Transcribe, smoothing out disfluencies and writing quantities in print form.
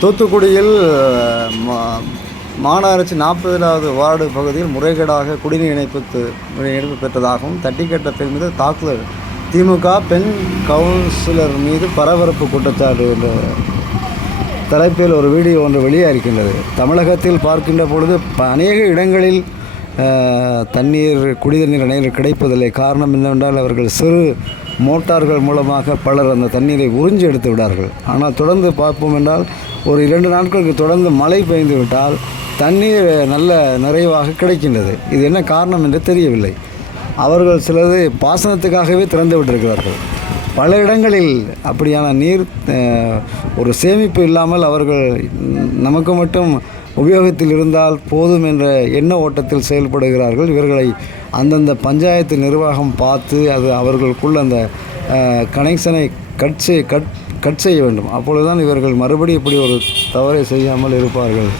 தூத்துக்குடியில் மாநகராட்சி 40வது வார்டு பகுதியில் முறைகேடாக குடிநீர் இணைப்பு பெற்றதாகவும் தட்டிக்கட்ட பெண் மீது தாக்குதல், திமுக பெண் கவுன்சிலர் மீது பரபரப்பு குற்றச்சாட்டு என்ற தலைப்பில் ஒரு வீடியோ ஒன்று வெளியாகின்றது. தமிழகத்தில் பார்க்கின்ற பொழுது அநேக இடங்களில் குடிநீர் இணைகள் கிடைப்பதில்லை. காரணம் என்னவென்றால் அவர்கள் சிறு மோட்டார்கள் மூலமாக பலர் அந்த தண்ணீரை உறிஞ்சி எடுத்து விடார்கள். ஆனால் தொடர்ந்து பார்ப்போம் என்றால் ஒரு 2 நாட்களுக்கு தொடர்ந்து மழை பெய்ந்து விட்டால் தண்ணீர் நல்ல நிறைவாக கிடைக்கின்றது. இது என்ன காரணம் என்று தெரியவில்லை. அவர்கள் சிலது பாசனத்துக்காகவே திறந்து விட்டிருக்கிறார்கள். பல இடங்களில் அப்படியான நீர் ஒரு சேமிப்பு இல்லாமல் அவர்கள் நமக்கு மட்டும் உபயோகத்தில் இருந்தால் போதும் என்ற எண்ண ஓட்டத்தில் செயல்படுகிறார்கள். இவர்களை அந்தந்த பஞ்சாயத்து நிர்வாகம் பார்த்து அது அவர்களுக்குள் அந்த கனெக்ஷனை கட் செய்ய வேண்டும். அப்பொழுதுதான் இவர்கள் மறுபடியும் இப்படி ஒரு தவறை செய்யாமல் இருப்பார்கள்.